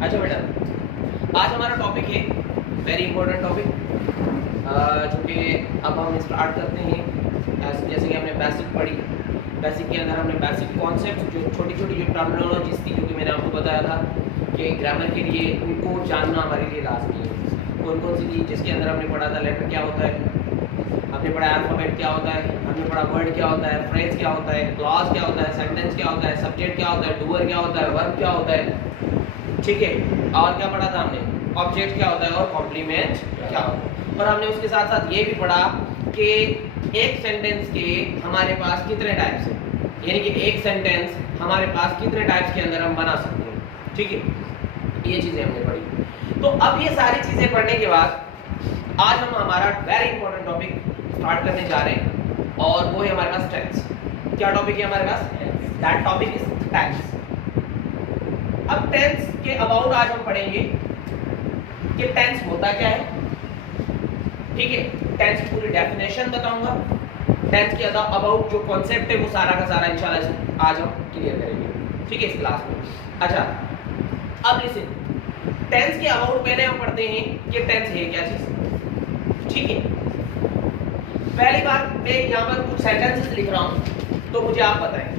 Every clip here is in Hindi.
अच्छा बेटा, आज हमारा टॉपिक है वेरी इंपॉर्टेंट टॉपिक, जो कि अब हम स्टार्ट करते हैं। जैसे कि हमने बेसिक पढ़ी, बेसिक के अंदर हमने बेसिक कॉन्सेप्ट जो छोटी छोटी जो टर्मिनोलॉजीज थी, जो कि मैंने आपको बताया था कि ग्रामर के लिए उनको जानना हमारे लिए लाजमी है। कौन कौन सी थी जिसके अंदर हमने पढ़ा था लेटर क्या होता है, हमने पढ़ा अल्फाबेट क्या होता है, हमने पढ़ा वर्ड क्या होता है, फ्रेज क्या होता है, क्लॉज क्या होता है, सेंटेंस क्या होता है, सब्जेक्ट क्या होता है, डूअर क्या होता है, वर्ब क्या होता है, ठीक है। और क्या पढ़ा था हमने, ऑब्जेक्ट क्या होता है और कॉम्प्लीमेंट क्या होता है। और हमने उसके साथ साथ ये भी पढ़ा कि एक सेंटेंस के हमारे पास कितने टाइप्स हैं, यानी कि एक सेंटेंस हमारे पास कितने टाइप्स के अंदर हम बना सकते हैं, ठीक है। ये चीजें हमने पढ़ी। तो अब ये सारी चीजें पढ़ने के बाद आज हम हमारा वेरी इंपॉर्टेंट टॉपिक स्टार्ट करने जा रहे हैं, और वो है हमारे पास टेंस। क्या टॉपिक है हमारे पास? That topic is tense. अब टेंस के अबाउट आज हम पढ़ेंगे कि टेंस होता क्या है, ठीक है। टेंस की पूरी डेफिनेशन बताऊंगा, टेंस के अबाउट जो कॉन्सेप्ट है वो सारा का सारा इंशाल्लाह आज हम क्लियर करेंगे, ठीक है, इस क्लास में। अच्छा, अब लिसन, टेंस के अबाउट पहले हम पढ़ते हैं कि टेंस है क्या चीज, ठीक है। पहली बात, मैं यहाँ पर कुछ सेंटेंसेस लिख रहा हूँ, तो मुझे आप बताएं।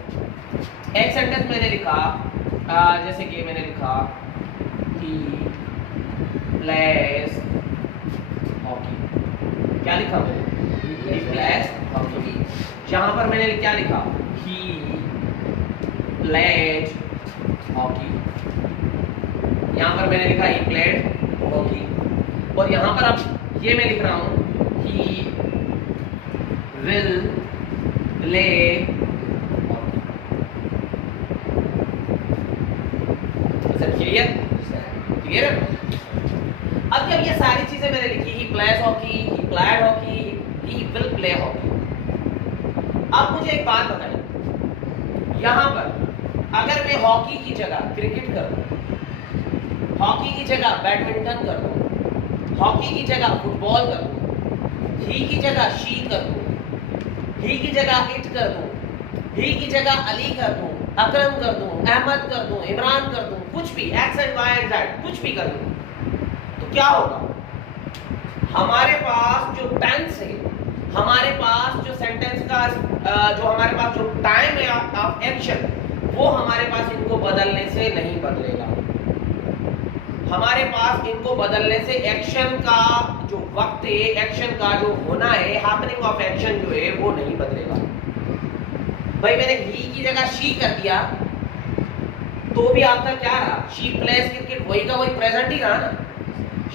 एक सेंटेंस मैंने लिखा, जैसे कि मैंने लिखा he plays hockey। क्या लिखा मैंने? he plays hockey। यहाँ पर मैंने क्या लिखा? he played hockey। यहाँ पर मैंने लिखा he played hockey। और यहाँ पर अब ये मैं लिख रहा हूँ he will play hockey। Clear? Clear है? अब जब ये सारी चीजें मैंने लिखी, he plays hockey, he played hockey, he will play hockey। अब मुझे एक बात बताइए, यहाँ पर अगर मैं हॉकी की जगह क्रिकेट कर दूं, हॉकी की जगह बैडमिंटन कर दूं, हॉकी की जगह फुटबॉल कर दूं, ही की जगह शी कर दूं, ही की जगह इट कर दूं, ही की जगह अली कर दूं, अकरम कर दूं, अहमद कर दूं, इमरान कर दूं, कुछ भी X and Y and Z कुछ भी कर दूं, तो क्या होगा? हमारे पास जो टेंस है, हमारे पास जो सेंटेंस का जो हमारे पास जो टाइम है ऑफ एक्शन, वो हमारे पास इनको बदलने से नहीं बदलेगा। हमारे पास इनको बदलने से एक्शन का जो वक्त है, एक्शन का जो होना है, हैपनिंग ऑफ एक्शन जो है वो नहीं बदलेगा। भाई मैंने ही की जगह शी कर दिया तो भी आपका क्या रहा? शी प्लेस क्रिकेट, वही का वही प्रेजेंट ही रहा ना।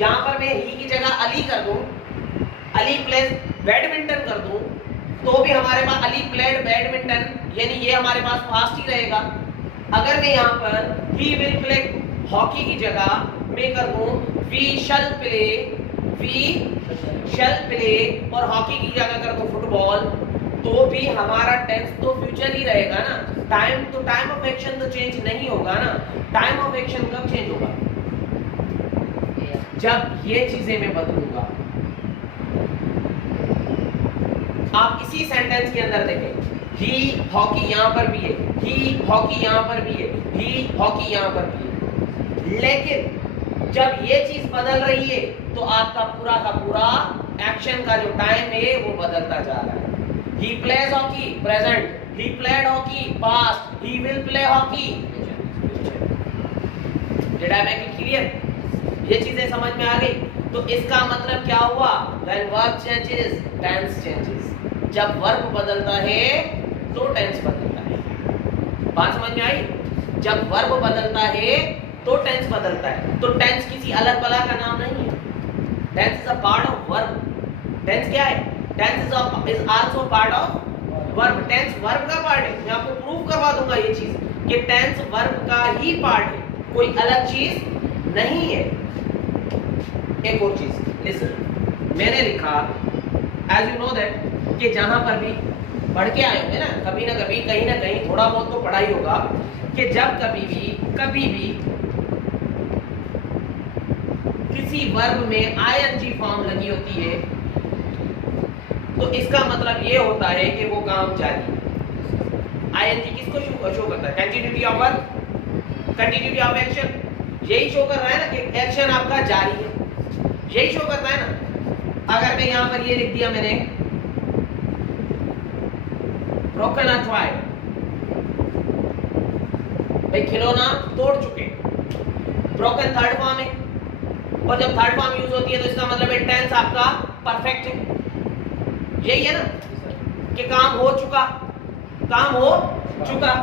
यहाँ पर मैं ही की जगह अली कर दूं, अली प्लेस बैडमिंटन कर दूं, तो भी हमारे पास अली प्लेड बैडमिंटन, यानी ये हमारे पास फास्ट ही रहेगा। अगर मैं यहाँ पर ही विल प्ले हॉकी की जगह मैं कर दूं वी शैल प्ले और हॉकी की जगह कर दूं फुटबॉल, तो भी हमारा टेंस तो फ्यूचर ही रहेगा ना। टाइम ऑफ एक्शन तो चेंज नहीं होगा ना। टाइम ऑफ एक्शन कब चेंज होगा? जब ये चीजें मैं बदलूंगा। आप इसी सेंटेंस के अंदर देखें, ही हॉकी यहाँ पर भी है, ही हॉकी यहाँ पर भी है, ही हॉकी यहाँ पर भी है, लेकिन जब ये चीज बदल रही है तो आपका पूरा का पूरा एक्शन का जो टाइम है वो बदलता जा रहा है। He plays hockey present, he played hockey past, he will play hockey future। Did I make it clear? ये चीजें समझ में आ गई? तो इसका मतलब क्या हुआ? When verb changes, tense changes। जब वर्ब बदलता है तो टेंस बदलता है। बात समझ में आई? जब वर्ब बदलता है तो टेंस बदलता है। तो टेंस किसी अलग बला का नाम नहीं है। Tense is a part of verb. Tense क्या है? Tense is also part of verb. Tense verb का पार्ट है। मैं आपको प्रूव करवा दूंगा ये चीज कि टेंस वर्ब का ही पार्ट है, कोई अलग चीज नहीं है। एक और चीज लिसन, मैंने लिखा एज यू नो दैट कि जहां पर भी पढ़ के आए होंगे ना कभी कहीं ना कहीं थोड़ा बहुत तो पढ़ा ही होगा कि जब कभी भी किसी वर्ब में आईएनजी फॉर्म लगी होती है तो इसका मतलब ये होता है कि वो काम जारी है। आईएनजी किसको शो करता है? Continuity of verb, continuity of action. यही शो कर रहा है ना कि एक्शन आपका जारी है, यही शो कर रहा है ना। अगर मैं यहां पर ये लिख दिया मैंने ब्रोकन अ टॉय, भाई खिलौना तोड़ चुके, ब्रोकन थर्ड फॉर्म है, और जब थर्ड फॉर्म यूज होती है तो इसका मतलब है टेंस आपका परफेक्ट है, यही है ना कि काम हो चुका, काम हो चुका,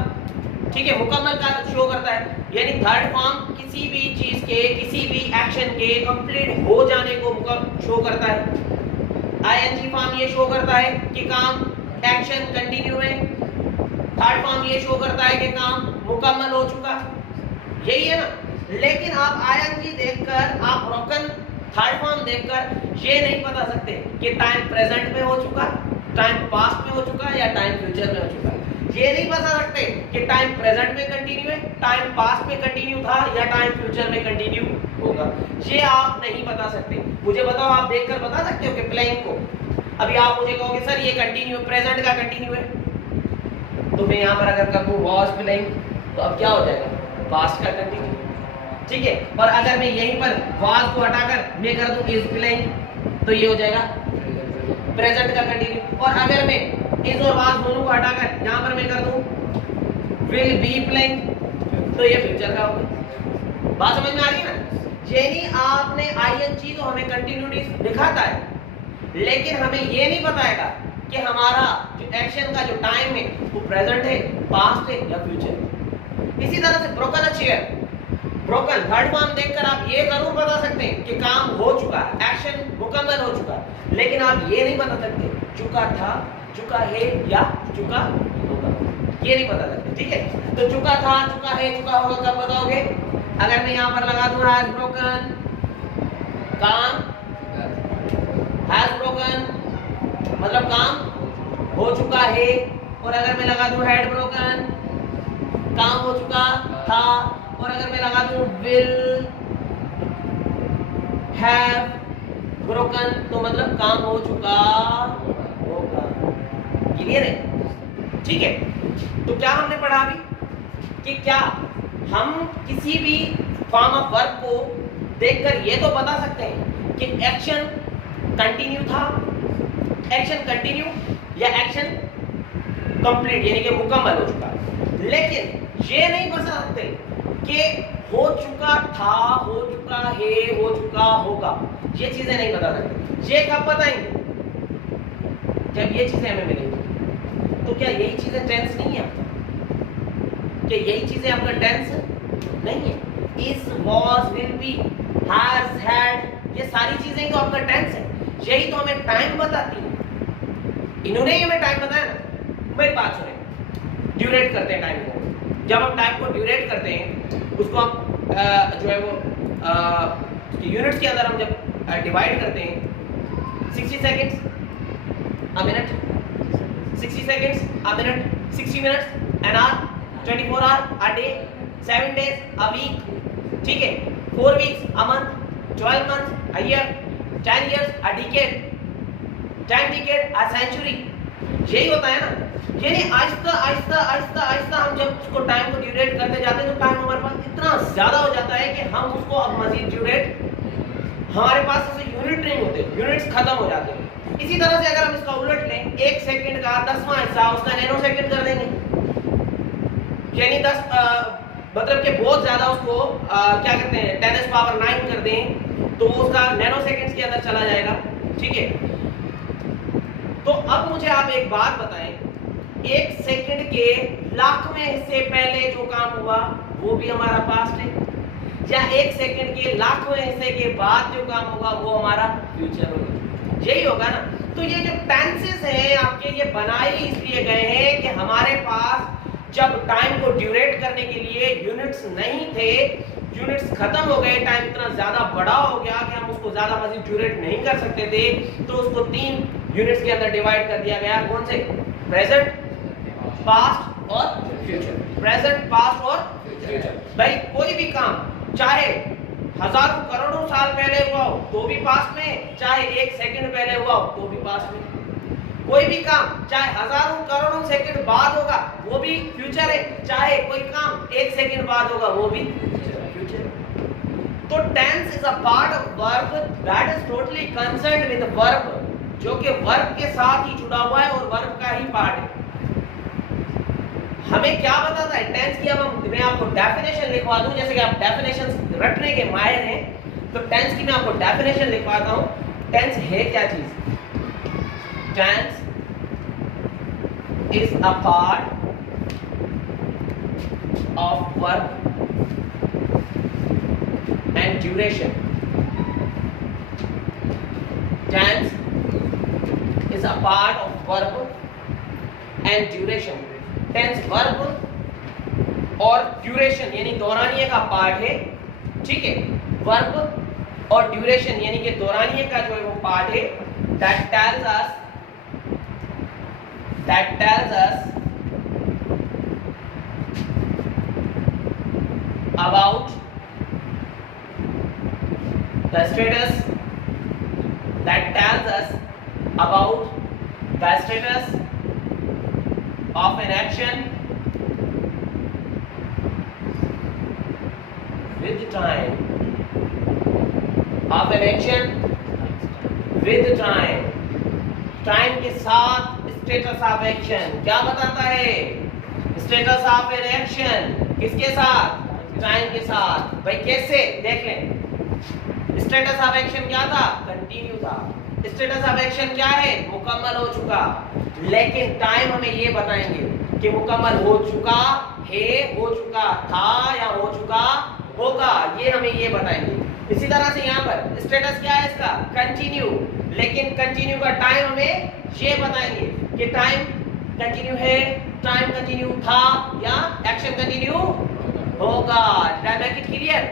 ठीक है, मुकम्मल का शो करता है। यानी थर्ड फॉर्म किसी भी चीज के, किसी भी एक्शन के कंप्लीट हो जाने को शो करता है। आईएनजी फॉर्म ये शो करता है कि काम, एक्शन कंटिन्यू है। थर्ड फॉर्म ये शो करता है कि काम मुकम्मल हो चुका, यही है ना। लेकिन आप आईएनजी देखकर, आप ब्रोकन थर्ड फॉर्म देखकर ये नहीं बता सकते कि टाइम प्रेजेंट में हो चुका, टाइम पास्ट में हो चुका या टाइम फ्यूचर में हो चुका। ये नहीं बता सकते कि टाइम प्रेजेंट में कंटिन्यू है, टाइम पास्ट में कंटिन्यू था या टाइम फ्यूचर में कंटिन्यू होगा, ये आप नहीं बता सकते। मुझे बताओ, आप देखकर बता सकते हो कि प्लेइंग को, अभी आप मुझे कहोगे सर ये कंटिन्यू, प्रेजेंट का कंटिन्यू है, तो मैं यहाँ पर अगर कर दूं वाज प्लेइंग तो अब क्या हो जाएगा, पास्ट का कंटिन्यू, ठीक है। और अगर मैं यहीं पर वाज को हटाकर मैं कर दूं इज प्लेइंग तो ये हो जाएगा प्रेजेंट का कंटिन्यू। और अगर मैं इज और वाज दोनों को हटाकर यहां पर मैं कर दूं विल बी प्लेइंग तो ये फ्यूचर का होगा। बात समझ में आ रही है ना। यानी आपने आईएनजी तो हमें कंटिन्यूटी दिखाता है, लेकिन हमें ये नहीं बताएगा कि हमारा जो एक्शन का जो टाइम है वो प्रेजेंट है, पास्ट है या फ्यूचर। इसी तरह से ब्रोकन अ चेयर, ब्रोकन थर्ड फॉर्म देखकर आप ये जरूर बता सकते हैं कि काम हो चुका, एक्शन मुकम्मल हो चुका, लेकिन आप ये नहीं बता सकते चुका था, चुका है या चुका होगा, ये नहीं बता सकते, ठीक है। तो चुका था, चुका है, चुका होगा कब बताओगे, अगर मैं यहां पर लगा दूं हैज ब्रोकन, काम हैज ब्रोकन मतलब काम हो चुका है, और अगर मैं लगा दूं हैड ब्रोकन काम हो चुका था, और अगर मैं लगा दूं विल हैव ब्रोकन तो मतलब काम हो चुका होगा। क्लियर है, ठीक है। तो क्या हमने पढ़ा अभी कि क्या हम किसी भी फॉर्म ऑफ वर्क को देखकर ये तो बता सकते हैं कि एक्शन कंटिन्यू था, एक्शन कंटिन्यू या एक्शन कंप्लीट यानी कि मुकम्मल हो चुका, लेकिन ये नहीं बता सकते कि हो चुका था, हो चुका है, हो चुका होगा, ये चीजें नहीं बता सकते। ये कब बताएंगे, जब ये चीजें हमें मिलेंगी। तो क्या यही चीजें टेंस नहीं है आपका, क्या यही चीजें आपका टेंस नहीं है? Is, was, will be, has, had, ये सारी चीजें तो आपका टेंस है, यही तो हमें टाइम बताती है। इन्होंने हमें टाइम बताया ना। मेरी बात सुने, ड्यूरेट करते हैं टाइम को। जब हम टाइम को ड्यूरेट करते हैं, उसको हम जो है वो यूनिट्स के अंदर हम जब डिवाइड करते हैं, 60 seconds a minute, 60 seconds a minute, 60 minutes an hour, 24 hour a day, 7 days a week, ठीक है, 4 weeks a month, 12 months a year, 10 years a decade, 10 decade a century, यही होता है ना। यानी आहिस्ता आहिस्ता आहिस्ता आहिस्ता हम जब उसको टाइम को ड्यूरेट करते जाते हैं तो टाइम हमारे पास इतना ज्यादा हो जाता है कि हम उसको अब मजीद ड्यूरेट, हमारे पास ऐसे यूनिट नहीं होते, यूनिट्स खत्म हो जाते हैं। इसी तरह से अगर हम इसका उलट लें, 1 सेकंड का 10वां हिस्सा उसका नैनो सेकंड कर देंगे, यानी 10 मतलब कि बहुत ज्यादा उसको क्या कहते हैं 10⁻⁹ कर दें तो उसका नैनो सेकंड्स के अंदर चला जाएगा, ठीक है। तो अब मुझे आप एक बात बताएं, 1 सेकंड के लाखवें हिस्से पहले जो काम हुआ वो भी हमारा पास्ट है, या 1 सेकंड के लाखवें हिस्से के बाद जो काम होगा वो हमारा फ्यूचर होगा, यही होगा ना। तो ये जो टेंसेस हैं आपके, ये बनाए इसलिए गए हैं कि हमारे पास जब टाइम को ड्यूरेट करने के लिए यूनिट्स नहीं थे, यूनिट्स खत्म हो गए, टाइम इतना ज्यादा बड़ा हो गया कि हम उसको ज्यादा मजीद ड्यूरेट नहीं कर सकते थे, तो उसको 3 यूनिट्स के अंदर डिवाइड कर दिया गया। कौन से? प्रेजेंट, पास्ट और फ्यूचर। प्रेजेंट, पास्ट और फ्यूचर। भाई कोई भी काम चाहे हजारों करोड़ों साल पहले हुआ हो तो भी पास्ट में, चाहे 1 सेकंड पहले हुआ हो तो भी पास्ट में। कोई भी काम चाहे हजारों करोड़ों सेकंड बाद होगा वो भी फ्यूचर है, चाहे कोई काम 1 सेकंड बाद होगा वो भी फ्यूचर है। तो tense is a part of verb that is totally concerned with verb, जो कि वर्ब के साथ ही जुड़ा हुआ है और वर्ब का ही पार्ट है। हमें क्या बताता है टेंस की? अब मैं आपको डेफिनेशन लिखवा दूं, जैसे कि आप डेफिनेशन रटने के माहिर हैं, तो टेंस की मैं आपको डेफिनेशन लिखवाता हूं। टेंस है क्या चीज? Tense is a part of verb and duration. Tense is a part of verb and duration. Tense verb और duration यानी दौरानिये का पार्ट है, ठीक है? Verb और duration यानी कि दौरानिये का जो है वो पार्ट है। That tells us about the status, that tells us about the status of an action with time, of an action with time, time के साथ status of action क्या बताता है? status of an action किसके साथ? time के साथ। भाई कैसे? देख लें। स्टेटस ऑफ एक्शन क्या था? कंटिन्यू था। स्टेटस ऑफ एक्शन क्या है? मुकम्मल हो चुका। लेकिन टाइम हमें ये बताएंगे कि मुकम्मल हो चुका है, हो चुका था या हो चुका होगा, ये हमें ये बताएंगे। इसी तरह से यहाँ पर स्टेटस क्या है इसका? कंटिन्यू। लेकिन कंटिन्यू का टाइम हमें ये बताएंगे कि टाइम कंटिन्यू है, टाइम कंटिन्यू था या एक्शन कंटिन्यू होगा। Did I make it clear?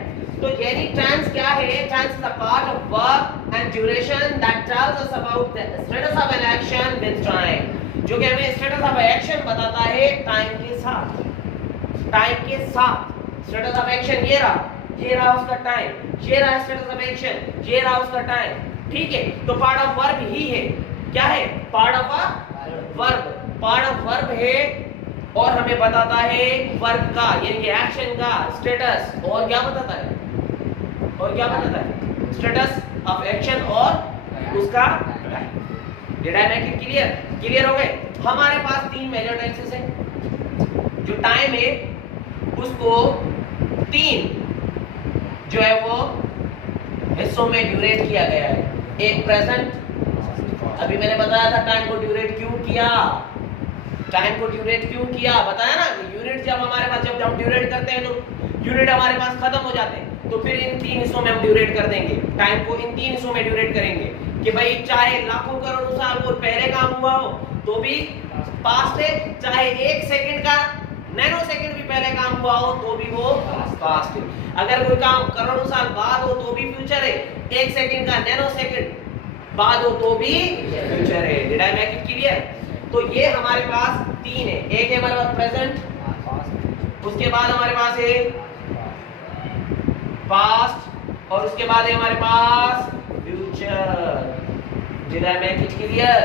तो यानी टेंस क्या है? Tense is a part of verb and duration that tells us about the status of an action with time, जो कि हमें स्टेटस ऑफ एक्शन बताता है टाइम के साथ। टाइम के साथ स्टेटस ऑफ एक्शन ये रहा उसका टाइम, ये रहा स्टेटस ऑफ एक्शन, ये रहा उसका टाइम, ठीक है? तो पार्ट ऑफ वर्ब ही है। क्या है? Part of a verb, part of verb है और हमें बताता है वर्ब का यानी कि एक्शन का स्टेटस। और क्या बताता है? और क्या बताता है? स्टेटस ऑफ एक्शन और उसका time. Did I make it clear? Clear हो गए? हमारे पास तीन मेजर टेंसेस हैं। जो टाइम है उसको तीन जो है वो हिस्सों में ड्यूरेट किया गया है। एक प्रेजेंट, अभी मैंने बताया था टाइम को ड्यूरेट क्यों किया, टाइम को ड्यूरेट क्यों किया बताया ना। यूनिट जब हमारे पास जब हम ड्यूरेट करते हैं तो यूनिट हमारे पास खत्म हो जाते हैं, तो फिर इन तीन हिस्सों में हम ड्यूरेट कर देंगे। टाइम को इन तीन हिस्सों में ड्यूरेट करेंगे कि भाई चाहे लाखों करोड़ों साल वो पहले काम हुआ हो तो भी पास्ट है, चाहे एक सेकंड का नैनो सेकंड भी पहले काम हुआ हो तो भी वो पास्ट है। अगर कोई काम करोड़ों साल बाद हो तो भी फ्यूचर है, एक सेकंड का नैनो सेकंड बाद हो तो भी फ्यूचर है। Did I make it clear? तो ये हमारे पास तीन है। एक है हमारे पास प्रेजेंट, उसके बाद हमारे पास है पास्ट और उसके बाद है हमारे पास future. Did I make it clear?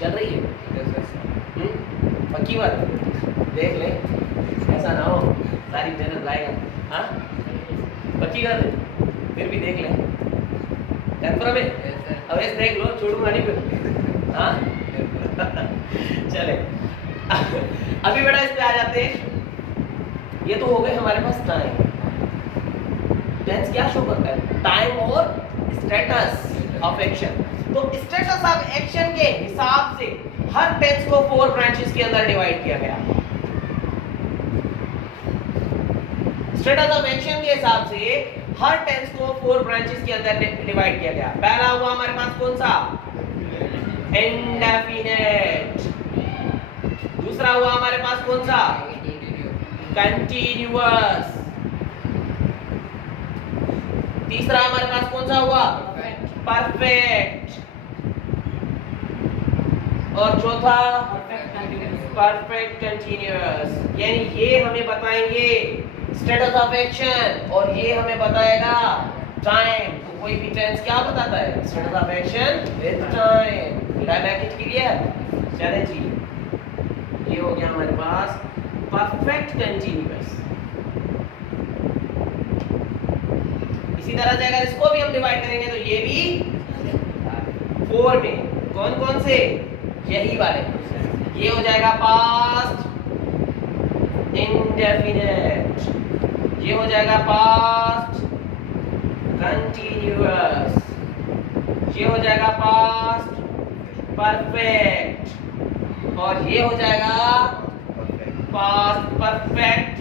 चल रही है? पक्की बात? देख ले ऐसा ना हो सारी मेहनत लाएगा। हाँ पक्की बात है? फिर भी देख ले, कंफर्म है? अब ऐसे देख लो, छोड़ूंगा नहीं फिर। हाँ चले अभी बेटा इस पे आ जाते हैं। ये तो हो गए हमारे पास टाइम। टेंस क्या शो करता है? टाइम और स्टेटस ऑफ एक्शन। तो स्टेटस ऑफ एक्शन के हिसाब से हर टेंस को 4 ब्रांचेस के अंदर डिवाइड किया गया। स्टेटस ऑफ एक्शन के हिसाब से हर टेंस को 4 ब्रांचेस के अंदर डिवाइड किया गया। पहला हुआ हमारे पास कौन सा? इंडेफिनिट। दूसरा हुआ हमारे पास कौन सा? कंटीन्यूअस। तीसरा हमारे पास कौन सा हुआ? परफेक्ट। और चौथा परफेक्ट कंटीन्यूअस। यानी ये हमें बताएंगे स्टेटस ऑफ एक्शन और ये हमें बताएगा टाइम। तो कोई भी टेंस क्या बताता है? Status of action with time. Did I make it clear? चले जी, ये हो गया हमारे पास परफेक्ट कंटीन्यूअस। इसी तरह से अगर इसको भी हम डिवाइड करेंगे तो ये भी 4 में कौन कौन से, यही वाले, ये हो जाएगा पास्ट इंडेफिनिट, ये हो जाएगा पास्ट कंटीन्यूअस, ये हो जाएगा पास्ट परफेक्ट, और ये हो जाएगा past perfect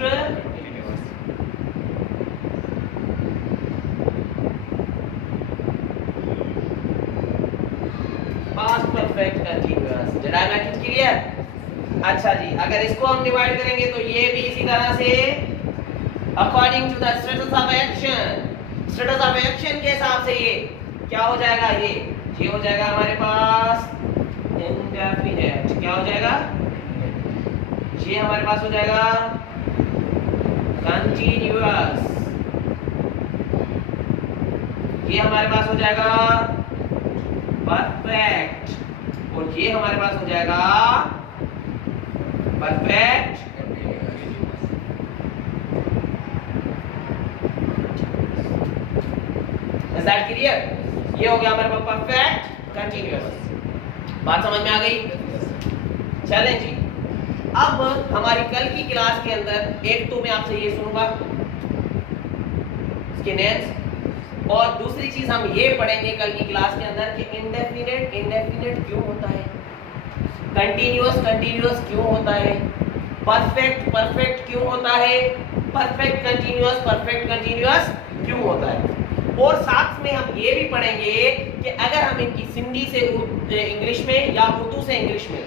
past perfect continuous. Did I make it clear? अच्छा जी, अगर इसको हम डिवाइड करेंगे तो ये भी इसी तरह से according to the status of action, status of action के हिसाब से ये क्या हो जाएगा, ये हो जाएगा हमारे पास इंडेफिनिट, क्या हो जाएगा, ये हमारे पास हो जाएगा कंटीन्यूअस, ये हमारे पास हो जाएगा परफेक्ट, और ये हमारे पास हो जाएगा परफेक्ट इज दैट क्लियर? ये हो गया हमारे पास परफेक्ट कंटीन्यूअस। बात समझ में आ गई? चलें जी, अब हमारी कल की क्लास के अंदर एक तो मैं आपसे ये सुनूंगा इसके नेम्स, और दूसरी चीज हम ये पढ़ेंगे कल की क्लास के अंदर कि इंडेफिनिट क्यों होता है, कंटीन्यूअस क्यों होता है, परफेक्ट क्यों होता है, परफेक्ट कंटीन्यूअस क्यों होता है। और साथ में हम ये भी पढ़ेंगे कि अगर हम इनकी सिंधी से इंग्लिश में या उर्दू से इंग्लिश में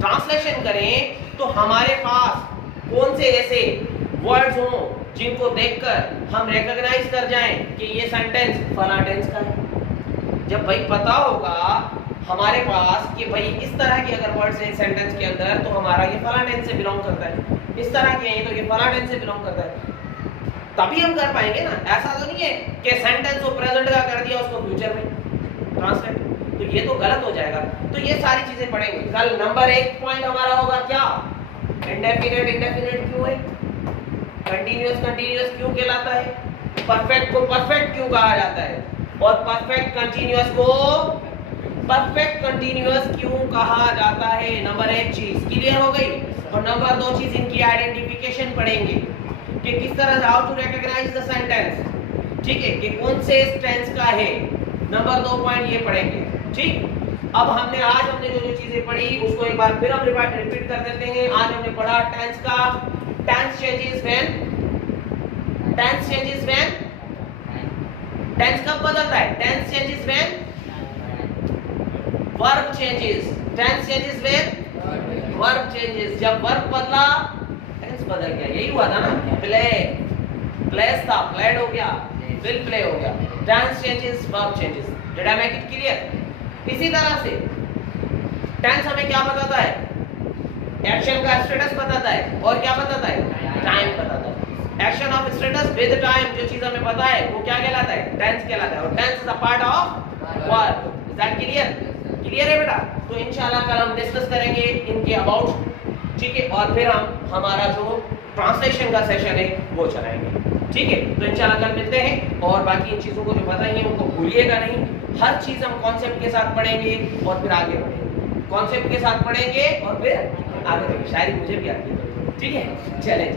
ट्रांसलेशन करें तो हमारे पास कौन से ऐसे वर्ड्स हों जिनको देखकर हम रिकॉग्नाइज कर जाएं कि ये सेंटेंस फला टेंस का है। जब भाई पता होगा हमारे पास कि भाई इस तरह के अगर वर्ड्स हैं सेंटेंस के अंदर तो हमारा ये फला टेंस से बिलोंग करता है, इस तरह के हैं तो ये फला टेंस से बिलोंग करता है, तभी हम कर पाएंगे ना। ऐसा तो नहीं है कि सेंटेंस को प्रेजेंट का कर दिया उसको फ्यूचर में ट्रांसलेट, तो ये तो गलत हो जाएगा। तो ये सारी चीजें पढ़ेंगे कल। नंबर 1 पॉइंट हमारा होगा क्या, इंडेफिनिट क्यों है, कंटीन्यूअस क्यों कहलाता है, परफेक्ट को परफेक्ट क्यों कहा जाता है, और परफेक्ट कंटीन्यूअस को परफेक्ट कंटीन्यूअस क्यों कहा जाता है। नंबर 1 चीज क्लियर हो गई। और नंबर 2 चीज इनकी आइडेंटिफिकेशन पढ़ेंगे कि किस तरह how to recognise the sentence, ठीक है, कि कौन से टेंस का है। नंबर 2 पॉइंट ये पढ़ेंगे, ठीक। अब आज हमने जो चीजें पढ़ी उसको एक बार फिर हम रिपीट कर देते हैं। आज हमने पढ़ा टेंस का, टेंस चेंजेस व्हेन, टेंस कब बदलता है, tense changes when verb changes, tense changes when verb changes, जब वर्ब बदला टेंस बदल गया, यही हुआ था ना, प्लेस था प्लेड हो गया, विल प्ले हो गया, tense changes verb changes. Did I make it clear? इसी तरह से टेंस हमें क्या बताता है, एक्शन का स्टेटस बताता है, और क्या बताता है, टाइम बताता है। Action of status with time, जो चीज हमें पता है वो क्या कहलाता है, टेंस कहलाता है, और tense is a part of verb. Is that clear? Clear है बेटा? तो इंशाल्लाह कल हम डिस्कस करेंगे इनके अबाउट, ठीक है, और फिर हम हमारा जो ट्रांसलेशन का सेशन है वो चलाएंगे, ठीक है। तो इंशाल्लाह कल मिलते हैं, और बाकी इन चीजों को जो पता ही है उनको भूलिएगा नहीं। हर चीज हम कॉन्सेप्ट के साथ पढ़ेंगे और फिर आगे बढ़ेंगे, कॉन्सेप्ट के साथ पढ़ेंगे और फिर आगे बढ़ेंगे। शायरी मुझे भी आती है, ठीक है। चलें।